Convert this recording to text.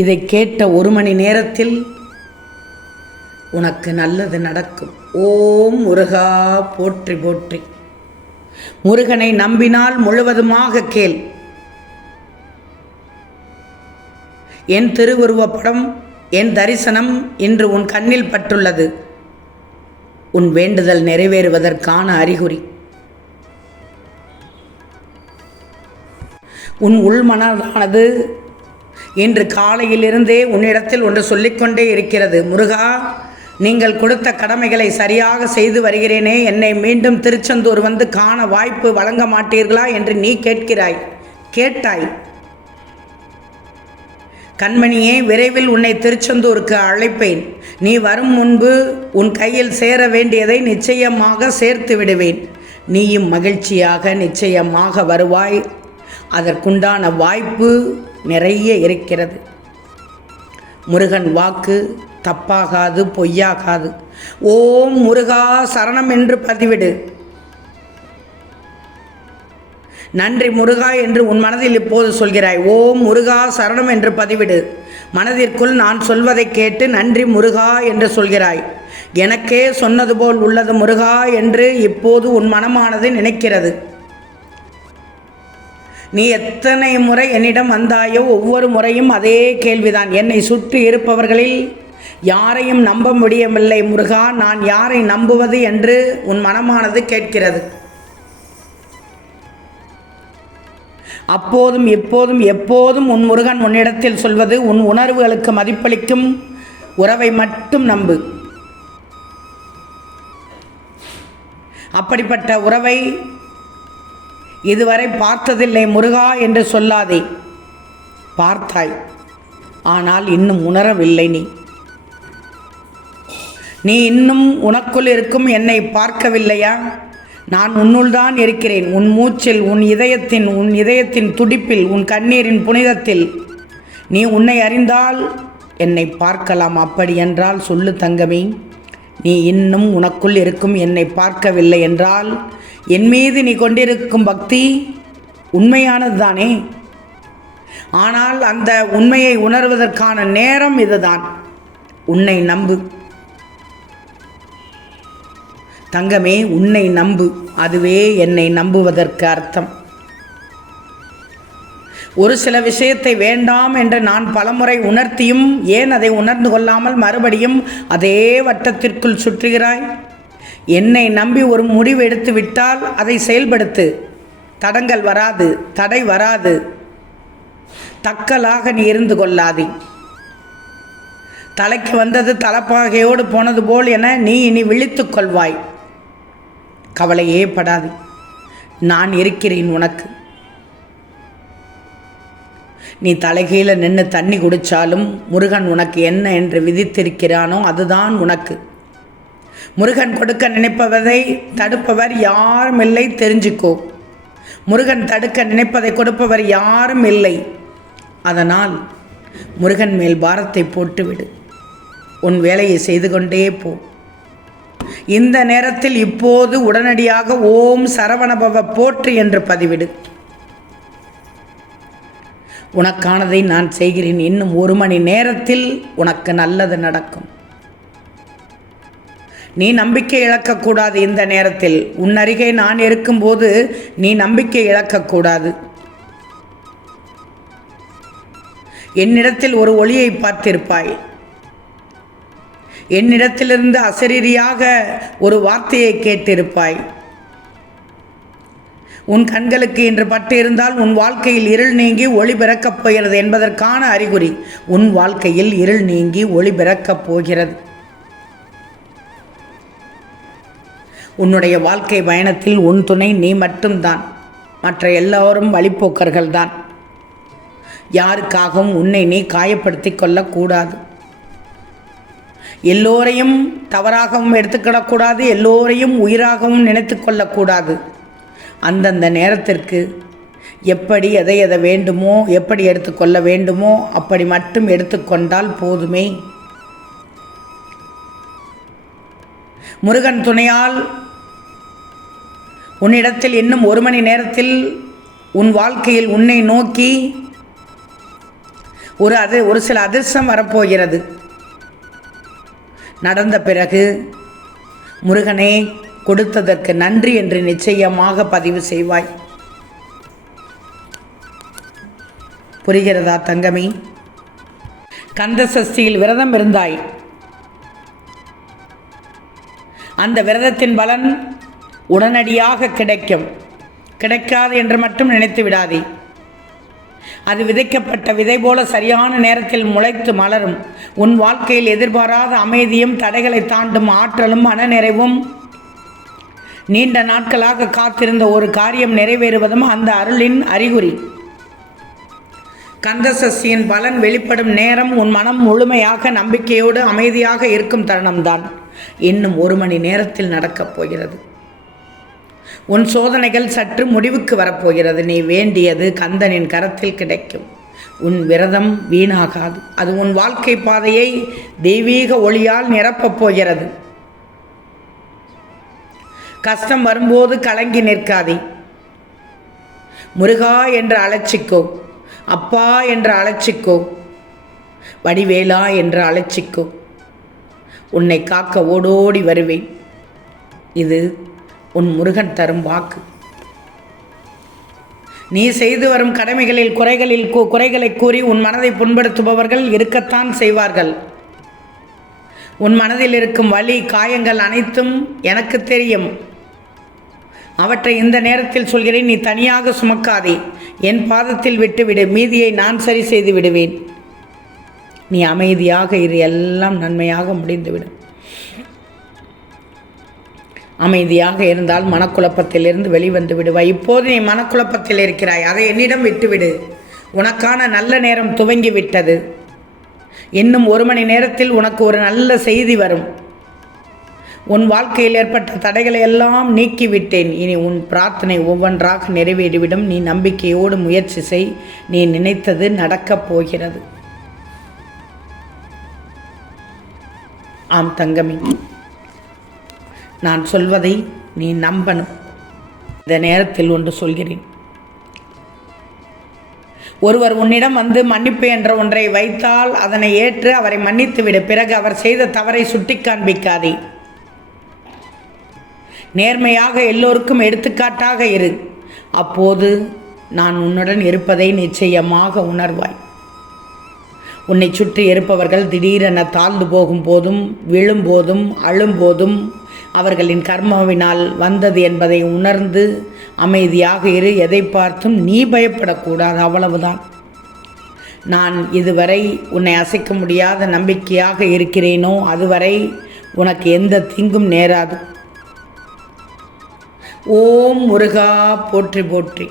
இதை கேட்ட 1 மணி நேரத்தில் உனக்கு நல்லது நடக்கும். ஓம் முருகா போற்றி போற்றி. முருகனை நம்பினால் முழுவதுமாக கேள். என் திருவுருவப்படம், என் தரிசனம் இன்று உன் கண்ணில் பட்டுள்ளது. உன் வேண்டுதல் நிறைவேறுவதற்கான அறிகுறி. உன் உள்மனதானது இன்று காலையிலிருந்தே உன்னிடத்தில் ஒன்று சொல்லிக்கொண்டே இருக்கிறது. முருகா, நீங்கள் கொடுத்த கடமைகளை சரியாக செய்து வருகிறேனே, என்னை மீண்டும் திருச்செந்தூர் வந்து காண வாய்ப்பு வழங்க மாட்டீர்களா என்று நீ கேட்டாய். கண்மணியே, விரைவில் உன்னை திருச்செந்தூருக்கு அழைப்பேன். நீ வரும் முன்பு உன் கையில் சேர வேண்டியதை நிச்சயமாக சேர்த்து விடுவேன். நீயும் மகிழ்ச்சியாக நிச்சயமாக வருவாய். அதற்குண்டான வாய்ப்பு நிறைய இருக்கிறது. முருகன் வாக்கு தப்பாகாது, பொய்யாகாது. ஓம் முருகா சரணம் என்று பதிவிடு. நன்றி முருகா என்று உன் மனதில் இப்போது சொல்கிறாய். ஓம் முருகா சரணம் என்று பதிவிடு. மனதிற்குள் நான் சொல்வதை கேட்டு நன்றி முருகா என்று சொல்கிறாய். எனக்கே சொன்னது போல் உள்ளது முருகா என்று இப்போது உன் மனமானது நினைக்கிறது. நீ எத்தனை முறை என்னிடம் வந்தாயோ ஒவ்வொரு முறையும் அதே கேள்விதான். என்னை சுற்றி இருப்பவர்களில் யாரையும் நம்ப முடியவில்லை முருகா, நான் யாரை நம்புவது என்று உன் மனமானது கேட்கிறது. அப்போதும் இப்போதும் எப்போதும் உன் முருகன் உன்னிடத்தில் சொல்வது, உன் உணர்வுகளுக்கு மதிப்பளிக்கும் உறவை மட்டும் நம்பு. அப்படிப்பட்ட உறவை இதுவரை பார்த்ததில்லை முருகா என்று சொல்லாதே. பார்த்தாய், ஆனால் இன்னும் உணரவில்லை. நீ இன்னும் உனக்குள் இருக்கும் என்னை பார்க்கவில்லையா? நான் உன்னுள் தான் இருக்கிறேன். உன் மூச்சில், உன் இதயத்தின் துடிப்பில், உன் கண்ணீரின் புனிதத்தில். நீ உன்னை அறிந்தால் என்னை பார்க்கலாம். அப்படி என்றால் சொல்லு தங்கமே. நீ இன்னும் உனக்குள் இருக்கும் என்னை பார்க்கவில்லை என்றால் என் மீது நீ கொண்டிருக்கும் பக்தி உண்மையானது தானே. ஆனால் அந்த உண்மையை உணர்வதற்கான நேரம் இதுதான். உன்னை நம்பு தங்கமே, உன்னை நம்பு. அதுவே என்னை நம்புவதற்கு அர்த்தம். ஒரு சில விஷயத்தை வேண்டாம் என்று நான் பலமுறை உணர்த்தியும் ஏன் அதை உணர்ந்து கொள்ளாமல் மறுபடியும் அதே வட்டத்திற்குள் சுற்றுகிறாய்? என்னை நம்பி ஒரு முடிவு எடுத்து விட்டால் அதை செயல்படுத்து. தடங்கள் வராது, தடை வராது. தக்கலாக நீ இருந்து கொள்ளாதே. தலைக்கு வந்தது தலப்பாகையோடு போனது போல் என நீ இனி விழித்துக் கொள்வாய். கவலையே படாது, நான் இருக்கிறேன் உனக்கு. நீ தலைகீழ நின்று தண்ணி குடித்தாலும் முருகன் உனக்கு என்ன என்று விதித்திருக்கிறானோ அதுதான் உனக்கு. முருகன் கொடுக்க நினைப்பதை தடுப்பவர் யாரும் இல்லை, தெரிஞ்சுக்கோ. முருகன் தடுக்க நினைப்பதை கொடுப்பவர் யாரும் இல்லை. அதனால் முருகன் மேல் பாரத்தை போட்டுவிடு. உன் வேலையை செய்து கொண்டே போ. இந்த நேரத்தில் இப்போது உடனடியாக ஓம் சரவணபவ போற்றி என்று பதிவிடு. உனக்கானதை நான் செய்கிறேன். இன்னும் 1 மணி நேரத்தில் உனக்கு நல்லது நடக்கும். நீ நம்பிக்கை இழக்கக்கூடாது. இந்த நேரத்தில் உன் அருகே நான் இருக்கும்போது நீ நம்பிக்கை இழக்கக்கூடாது. என்னிடத்தில் ஒரு ஒளியை பார்த்திருப்பாய். என்னிடத்திலிருந்து அசரீரியாக ஒரு வார்த்தையை கேட்டிருப்பாய். உன் கண்களுக்கு இன்று பட்டு இருந்தால் உன் வாழ்க்கையில் இருள் நீங்கி ஒளி பிறக்கப் போகிறது என்பதற்கான அறிகுறி. உன் வாழ்க்கையில் இருள் நீங்கி ஒளி பிறக்கப் போகிறது. உன்னுடைய வாழ்க்கை பயணத்தில் உன் துணை நீ மட்டும்தான். மற்ற எல்லோரும் வழிப்போக்கர்கள்தான். யாருக்காகவும் உன்னை நீ காயப்படுத்தி கொள்ளக்கூடாது. எல்லோரையும் தவறாகவும் எடுத்துக்கிடக்கூடாது. எல்லோரையும் உயிராகவும் நினைத்து கொள்ளக்கூடாது. அந்தந்த நேரத்திற்கு எப்படி எதை வேண்டுமோ, எப்படி எடுத்துக்கொள்ள வேண்டுமோ அப்படி மட்டும் எடுத்துக்கொண்டால் போதுமே. முருகன் துணையால் உன்னிடத்தில் இன்னும் 1 மணி நேரத்தில் உன் வாழ்க்கையில் உன்னை நோக்கி ஒரு சில அதிர்ஷ்டம் வரப்போகிறது. நடந்த பிறகு முருகனே கொடுத்ததற்கு நன்றி என்று நிச்சயமாக பதிவு செய்வாய். புரிகிறதா தங்கமே? கந்த சஷ்டியில் விரதம் இருந்தாய். அந்த விரதத்தின் பலன் உடனடியாக கிடைக்கும். கிடைக்காது என்று மட்டும் நினைத்து விடாதே. அது விதைக்கப்பட்ட விதை போல சரியான நேரத்தில் முளைத்து மலரும். உன் வாழ்க்கையில் எதிர்பாராத அமைதியும் தடைகளை தாண்டும் ஆற்றலும் மனநிறைவும் நீண்ட நாட்களாக காத்திருந்த ஒரு காரியம் நிறைவேறுவதும் அந்த அருளின் அறிகுறி. கந்த சஷ்டியின் பலன் வெளிப்படும் நேரம் உன் மனம் முழுமையாக நம்பிக்கையோடு அமைதியாக இருக்கும் தருணம்தான். இன்னும் 1 மணி நேரத்தில் நடக்கப் போகிறது. உன் சோதனைகள் சற்று முடிவுக்கு வரப்போகிறது. நீ வேண்டியது கந்தனின் கரத்தில் கிடைக்கும். உன் விரதம் வீணாகாது. அது உன் வாழ்க்கை பாதையை தெய்வீக ஒளியால் நிரப்பப் போகிறது. கஷ்டம் வரும்போது கலங்கி நிற்காதே. முருகா என்று அழைச்சிக்கோ, அப்பா என்று அழைச்சிக்கோ, வடிவேலா என்று அழைச்சிக்கோ. உன்னை காக்க ஓடோடி வருவேன். இது உன் முருகன் தரும் வாக்கு. நீ செய்து வரும் கடமைகளில் குறைகளை கூறி உன் மனதை புண்படுத்துபவர்கள் இருக்கத்தான் செய்வார்கள். உன் மனதில் இருக்கும் வலி காயங்கள் அனைத்தும் எனக்கு தெரியும். அவற்றை இந்த நேரத்தில் சொல்கிறேன். நீ தனியாக சுமக்காதே. என் பாதத்தில் விட்டுவிடு. மீதியை நான் சரி செய்து விடுவேன். நீ அமைதியாக இரு. எல்லாம் நன்மையாக முடிந்துவிடும். அமைதியாக இருந்தால் மனக்குழப்பத்திலிருந்து வெளிவந்து விடுவாய். இப்போது நீ மனக்குழப்பத்தில் இருக்கிறாய். அதை என்னிடம் விட்டுவிடு. உனக்கான நல்ல நேரம் துவங்கி விட்டது. இன்னும் 1 மணி நேரத்தில் உனக்கு ஒரு நல்ல செய்தி வரும். உன் வாழ்க்கையில் ஏற்பட்ட தடைகளை எல்லாம் நீக்கிவிட்டேன். இனி உன் பிரார்த்தனை ஒவ்வொன்றாக நிறைவேறிவிடும். நீ நம்பிக்கையோடு முயற்சி செய். நீ நினைத்தது நடக்கப் போகிறது. ஆம் தங்கமே, நான் சொல்வதை நீ நம்பணும். இந்த நேரத்தில் ஒன்று சொல்கிறேன். ஒருவர் உன்னிடம் வந்து மன்னிப்பு என்ற ஒன்றை வைத்தால் அதனை ஏற்று அவரை மன்னித்து விடு. பிறகு அவர் செய்த தவறை சுட்டி காண்பிக்காதே. நேர்மையாக எல்லோருக்கும் எடுத்துக்காட்டாக இரு. அப்போது நான் உன்னுடன் இருப்பதை நிச்சயமாக உணர்வாய். உன்னை சுற்றி இருப்பவர்கள் திடீரென தாழ்ந்து போகும்போதும் விழும்போதும் அழும்போதும் அவர்களின் கர்மாவினால் வந்தது என்பதை உணர்ந்து அமைதியாக இரு. எதை பார்த்தும் நீ பயப்படக்கூடாது. அவ்வளவுதான். நான் இதுவரை உன்னை அசைக்க முடியாத நம்பிக்கையாக இருக்கிறேனோ அதுவரை உனக்கு எந்த தீங்கும் நேராது. ஓம் முருகா போற்றி போற்றி.